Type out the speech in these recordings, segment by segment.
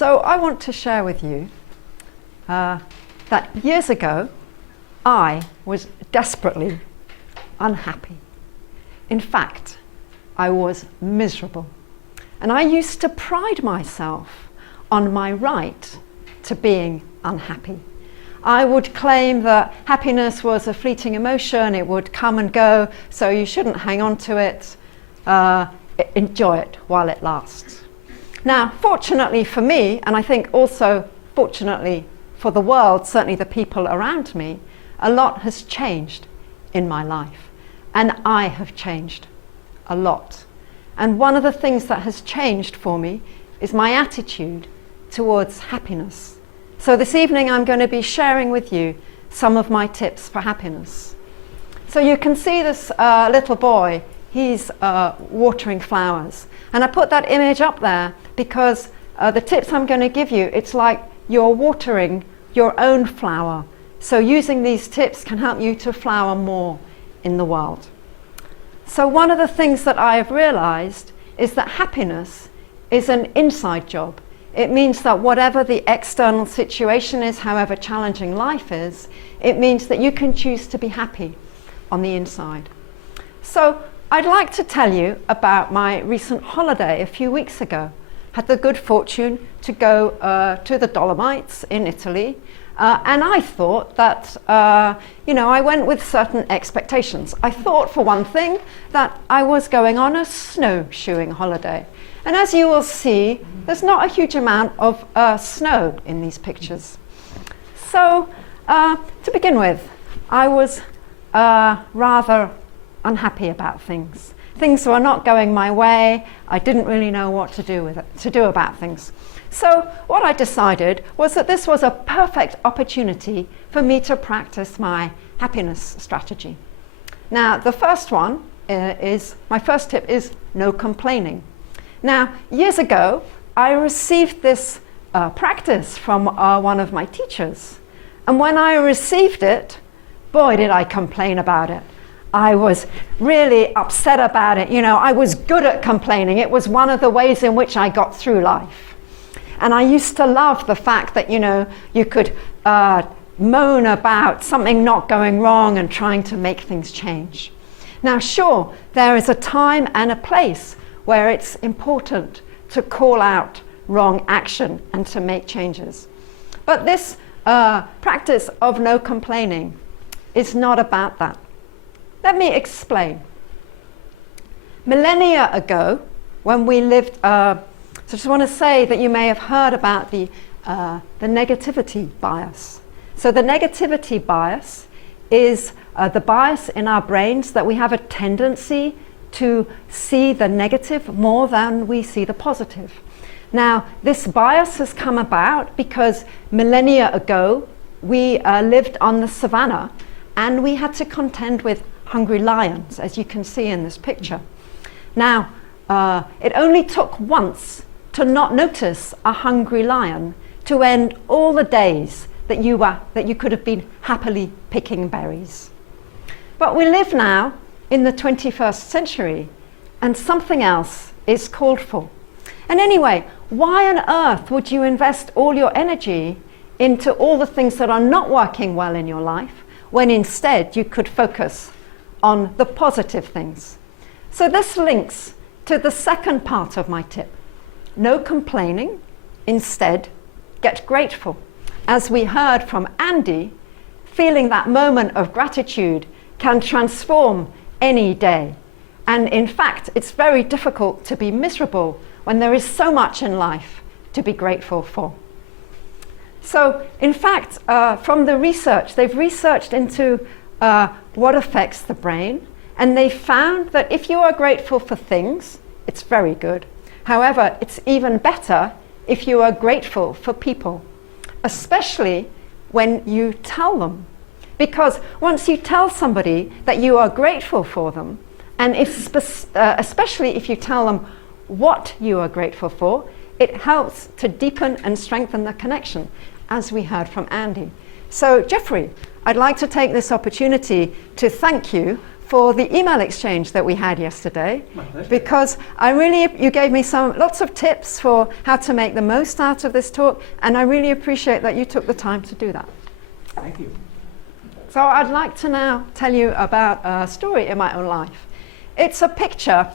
So I want to share with you that years ago I was desperately unhappy. In fact, I was miserable. And I used to pride myself on my right to being unhappy. I would claim that happiness was a fleeting emotion, it would come and go, so you shouldn't hang on to it, enjoy it while it lasts. Now, fortunately for me, and I think also fortunately for the world, certainly the people around me, a lot has changed in my life. And I have changed a lot. And one of the things that has changed for me is my attitude towards happiness. So this evening I'm going to be sharing with you some of my tips for happiness. So you can see this little boy, he's watering flowers. And I put that image up there because the tips I'm going to give you, it's like you're watering your own flower. So using these tips can help you to flower more in the world. So one of the things that I have realized is that happiness is an inside job. It means that whatever the external situation is, however challenging life is, it means that you can choose to be happy on the inside. So I'd like to tell you about my recent holiday a few weeks ago. Had the good fortune to go to the Dolomites in Italy. And I thought that, I went with certain expectations. I thought, for one thing, that I was going on a snowshoeing holiday. And as you will see, there's not a huge amount of snow in these pictures. So, to begin with, I was rather unhappy about things. Things were not going my way. I didn't really know what to do about things. So what I decided was that this was a perfect opportunity for me to practice my happiness strategy. Now, the first one my first tip is no complaining. Now, years ago, I received this practice from one of my teachers. And when I received it, boy, did I complain about it. I was really upset about it. I was good at complaining. It was one of the ways in which I got through life. And I used to love the fact that, you could moan about something not going wrong and trying to make things change. Now, sure, there is a time and a place where it's important to call out wrong action and to make changes. But this practice of no complaining is not about that. Let me explain. Millennia ago, when we lived, so I just want to say that you may have heard about the negativity bias. So the negativity bias is the bias in our brains that we have a tendency to see the negative more than we see the positive. Now, this bias has come about because millennia ago, we lived on the savannah and we had to contend with hungry lions, as you can see in this picture. Now, it only took once to not notice a hungry lion to end all the days that you could have been happily picking berries. But we live now in the 21st century, and something else is called for. And anyway, why on earth would you invest all your energy into all the things that are not working well in your life, when instead you could focus on the positive things? So this links to the second part of my tip. No complaining, instead get grateful. As we heard from Andy, feeling that moment of gratitude can transform any day. And in fact, it's very difficult to be miserable when there is so much in life to be grateful for. So in fact, from the research, they've researched into what affects the brain, and they found that if you are grateful for things, it's very good. However, it's even better if you are grateful for people, especially when you tell them. Because once you tell somebody that you are grateful for them, and especially if you tell them what you are grateful for, it helps to deepen and strengthen the connection, as we heard from Andy. So Jeffrey, I'd like to take this opportunity to thank you for the email exchange that we had yesterday, because you gave me lots of tips for how to make the most out of this talk, and I really appreciate that you took the time to do that. Thank you. So I'd like to now tell you about a story in my own life. It's a picture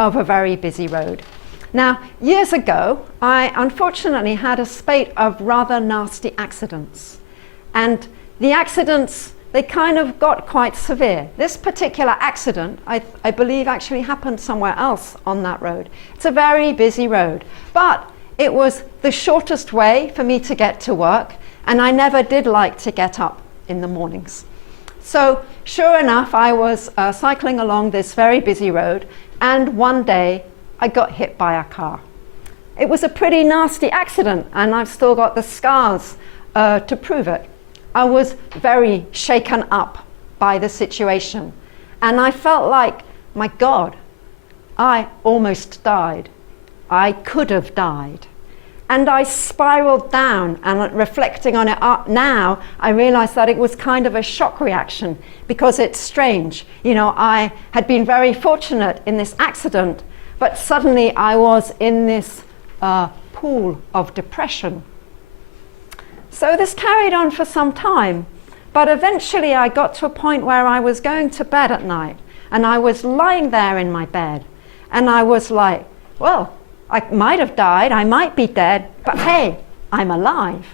of a very busy road. Now, years ago, I unfortunately had a spate of rather nasty accidents. And the accidents, they kind of got quite severe. This particular accident, I believe, actually happened somewhere else on that road. It's a very busy road, but it was the shortest way for me to get to work, and I never did like to get up in the mornings. So, sure enough, I was cycling along this very busy road, and one day I got hit by a car. It was a pretty nasty accident, and I've still got the scars to prove it. I was very shaken up by the situation, and I felt like, my God, I almost died. I could have died. And I spiraled down, and reflecting on it now, I realized that it was kind of a shock reaction, because it's strange. You know, I had been very fortunate in this accident, but suddenly I was in this pool of depression. So this carried on for some time, but eventually I got to a point where I was going to bed at night, and I was lying there in my bed, and I was like, well, I might have died, I might be dead, but hey, I'm alive.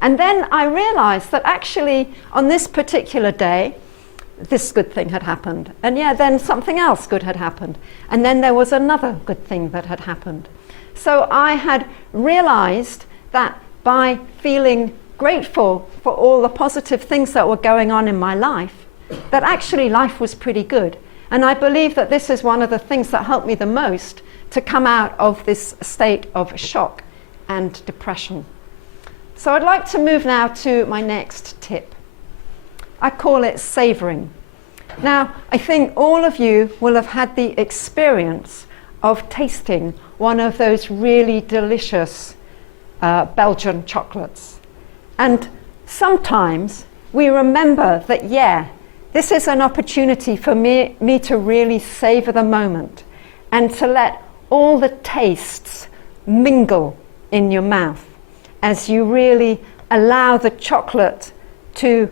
And then I realized that actually on this particular day, this good thing had happened. And yeah, then something else good had happened. And then there was another good thing that had happened. So I had realized that by feeling grateful for all the positive things that were going on in my life, that actually life was pretty good. And I believe that this is one of the things that helped me the most to come out of this state of shock and depression. So I'd like to move now to my next tip. I call it savouring. Now, I think all of you will have had the experience of tasting one of those really delicious Belgian chocolates. And sometimes we remember that, yeah, this is an opportunity for me to really savour the moment and to let all the tastes mingle in your mouth as you really allow the chocolate to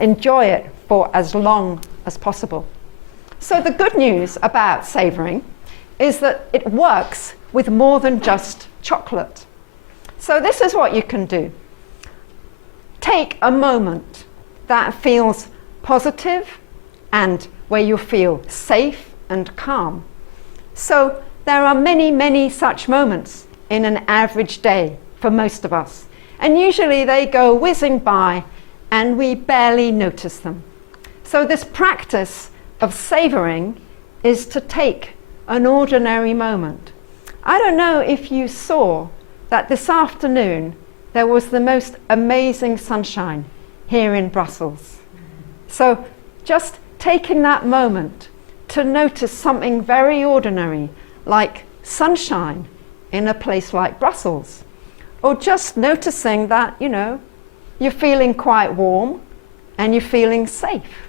enjoy it for as long as possible. So the good news about savouring is that it works with more than just chocolate. So this is what you can do. Take a moment that feels positive and where you feel safe and calm. So there are many, many such moments in an average day for most of us. And usually they go whizzing by and we barely notice them. So this practice of savouring is to take an ordinary moment. I don't know if you saw that this afternoon there was the most amazing sunshine here in Brussels. So just taking that moment to notice something very ordinary, like sunshine in a place like Brussels, or just noticing that, you know, you're feeling quite warm and you're feeling safe.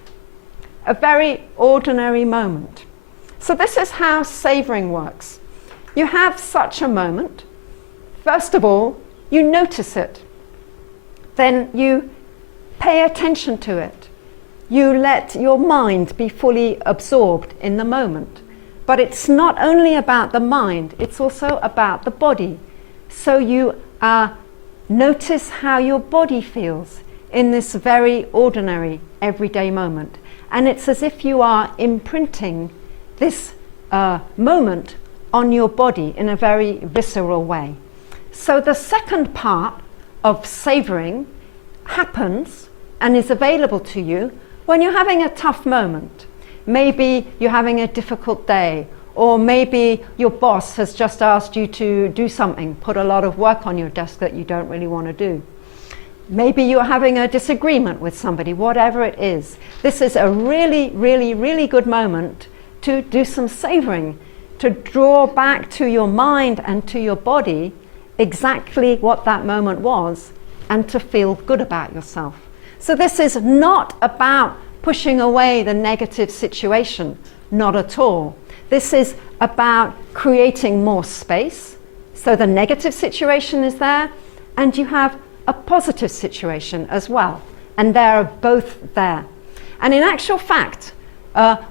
A very ordinary moment. So this is how savouring works. You have such a moment. First of all, you notice it. Then you pay attention to it. You let your mind be fully absorbed in the moment. But it's not only about the mind, it's also about the body. So you notice how your body feels in this very ordinary, everyday moment. And it's as if you are imprinting this moment on your body in a very visceral way. So the second part of savouring happens and is available to you when you're having a tough moment. Maybe you're having a difficult day, or maybe your boss has just asked you to do something, put a lot of work on your desk that you don't really want to do. Maybe you're having a disagreement with somebody, whatever it is. This is a really, really, really good moment to do some savouring, to draw back to your mind and to your body exactly what that moment was and to feel good about yourself. So this is not about pushing away the negative situation. Not at all. This is about creating more space. So the negative situation is there, and you have a positive situation as well. And they're both there. And in actual fact,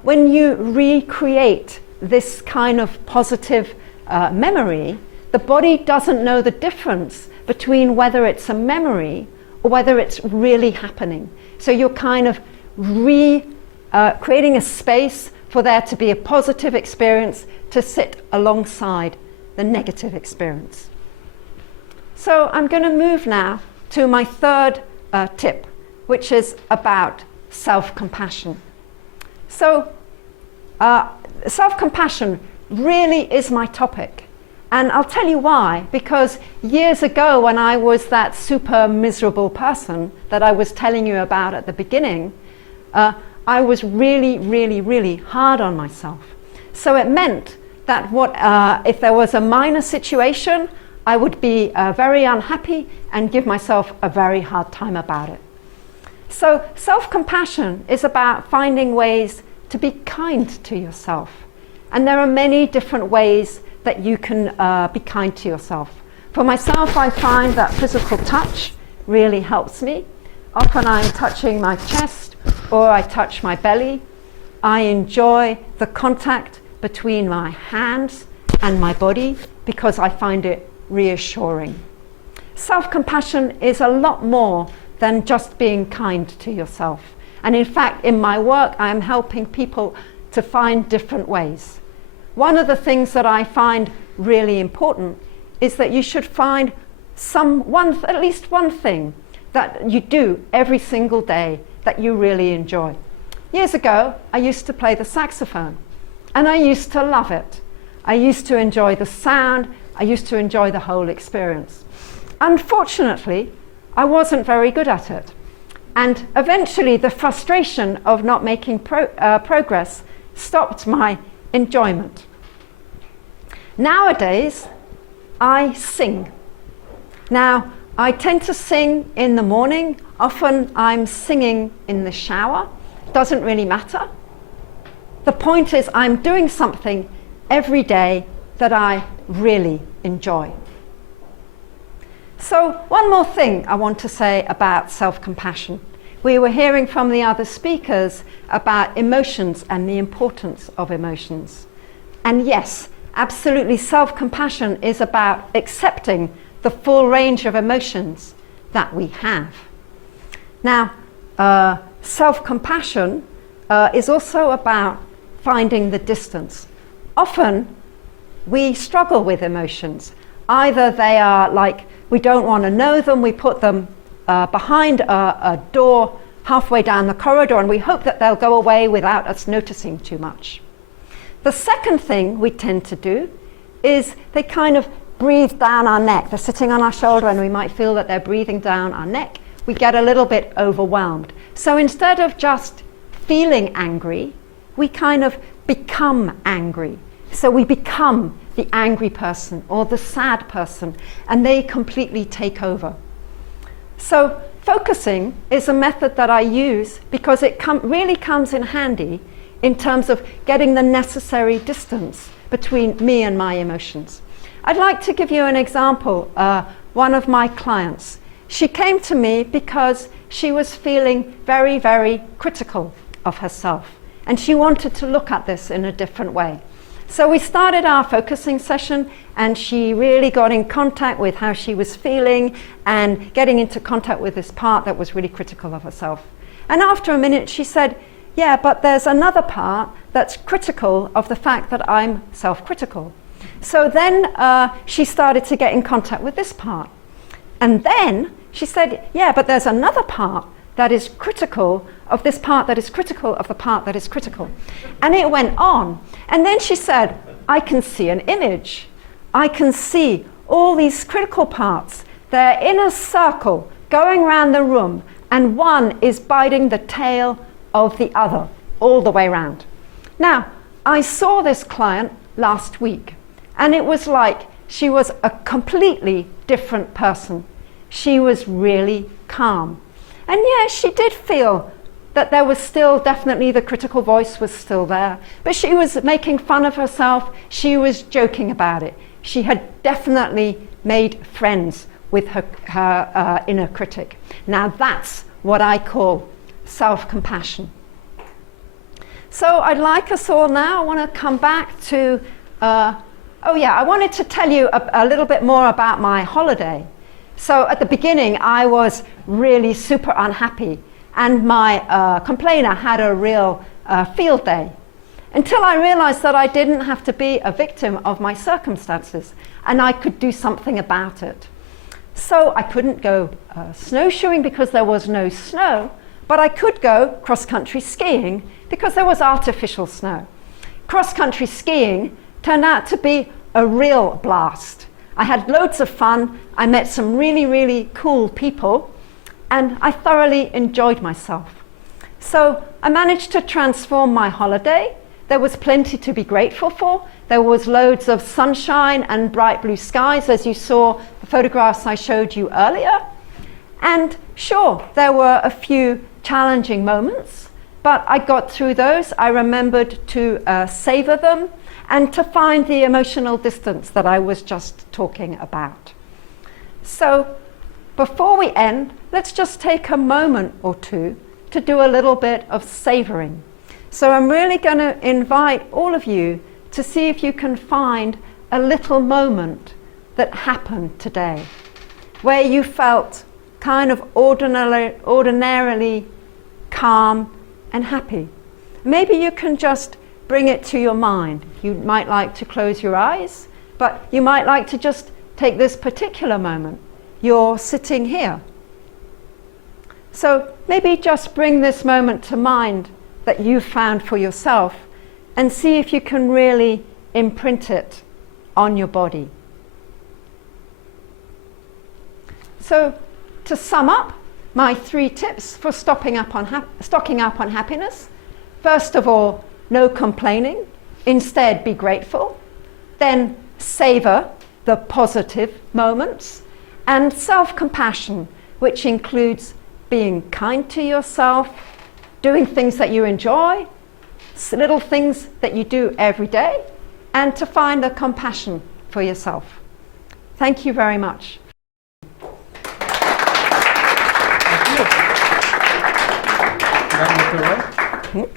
when you recreate this kind of positive memory, the body doesn't know the difference between whether it's a memory or whether it's really happening. So you're kind of creating a space for there to be a positive experience to sit alongside the negative experience. So I'm going to move now to my third tip, which is about self-compassion. So self-compassion really is my topic. And I'll tell you why, because years ago when I was that super miserable person that I was telling you about at the beginning, I was really, really, really hard on myself. So it meant that if there was a minor situation, I would be very unhappy and give myself a very hard time about it. So self-compassion is about finding ways to be kind to yourself. And there are many different ways that you can be kind to yourself. For myself, I find that physical touch really helps me. Often I'm touching my chest or I touch my belly. I enjoy the contact between my hands and my body because I find it reassuring. Self-compassion is a lot more than just being kind to yourself. And in fact, in my work, I am helping people to find different ways. One of the things that I find really important is that you should find at least one thing that you do every single day that you really enjoy. Years ago, I used to play the saxophone, and I used to love it. I used to enjoy the sound. I used to enjoy the whole experience. Unfortunately, I wasn't very good at it. And eventually, the frustration of not making progress stopped my enjoyment. Nowadays, I sing. Now, I tend to sing in the morning. Often I'm singing in the shower. Doesn't really matter. The point is I'm doing something every day that I really enjoy. So one more thing I want to say about self-compassion. We were hearing from the other speakers about emotions and the importance of emotions. And yes, absolutely, self-compassion is about accepting the full range of emotions that we have. Now, self-compassion is also about finding the distance. Often, we struggle with emotions. Either they are like, we don't want to know them, we put them behind a door halfway down the corridor and we hope that they'll go away without us noticing too much. The second thing we tend to do is they kind of breathe down our neck. They're sitting on our shoulder and we might feel that they're breathing down our neck. We get a little bit overwhelmed. So instead of just feeling angry, we kind of become angry. So we become the angry person or the sad person, and they completely take over. So focusing is a method that I use because it really comes in handy in terms of getting the necessary distance between me and my emotions. I'd like to give you an example. One of my clients, she came to me because she was feeling very, very critical of herself, and she wanted to look at this in a different way. So we started our focusing session and she really got in contact with how she was feeling and getting into contact with this part that was really critical of herself. And after a minute she said, yeah, but there's another part that's critical of the fact that I'm self-critical. So then she started to get in contact with this part. And then she said, yeah, but there's another part that is critical of this part that is critical of the part that is critical. And it went on. And then she said, I can see an image. I can see all these critical parts. They're in a circle going around the room, and one is biting the tail of the other all the way around. Now, I saw this client last week, and it was like she was a completely different person. She was really calm. And yeah, she did feel that there was still definitely the critical voice was still there, but she was making fun of herself. She was joking about it. She had definitely made friends with her inner critic. Now that's what I call self-compassion. So I'd like us all now, I want to come back to, oh yeah, I wanted to tell you a little bit more about my holiday. So at the beginning, I was really super unhappy, and my complainer had a real field day, until I realized that I didn't have to be a victim of my circumstances, and I could do something about it. So I couldn't go snowshoeing because there was no snow, but I could go cross-country skiing because there was artificial snow. Cross-country skiing turned out to be a real blast. I had loads of fun. I met some really, really cool people, and I thoroughly enjoyed myself. So I managed to transform my holiday. There was plenty to be grateful for. There was loads of sunshine and bright blue skies, as you saw the photographs I showed you earlier. And sure, there were a few challenging moments, but I got through those. I remembered to savor them and to find the emotional distance that I was just talking about. So before we end, let's just take a moment or two to do a little bit of savoring. So I'm really going to invite all of you to see if you can find a little moment that happened today, where you felt kind of ordinarily calm and happy. Maybe you can just bring it to your mind. You might like to close your eyes, but you might like to just take this particular moment. You're sitting here. So maybe just bring this moment to mind that you've found for yourself and see if you can really imprint it on your body. So to sum up, my 3 tips for stocking up on happiness. First of all, no complaining. Instead, be grateful. Then savor the positive moments. And self-compassion, which includes being kind to yourself, doing things that you enjoy, little things that you do every day, and to find the compassion for yourself. Thank you very much. Thank you.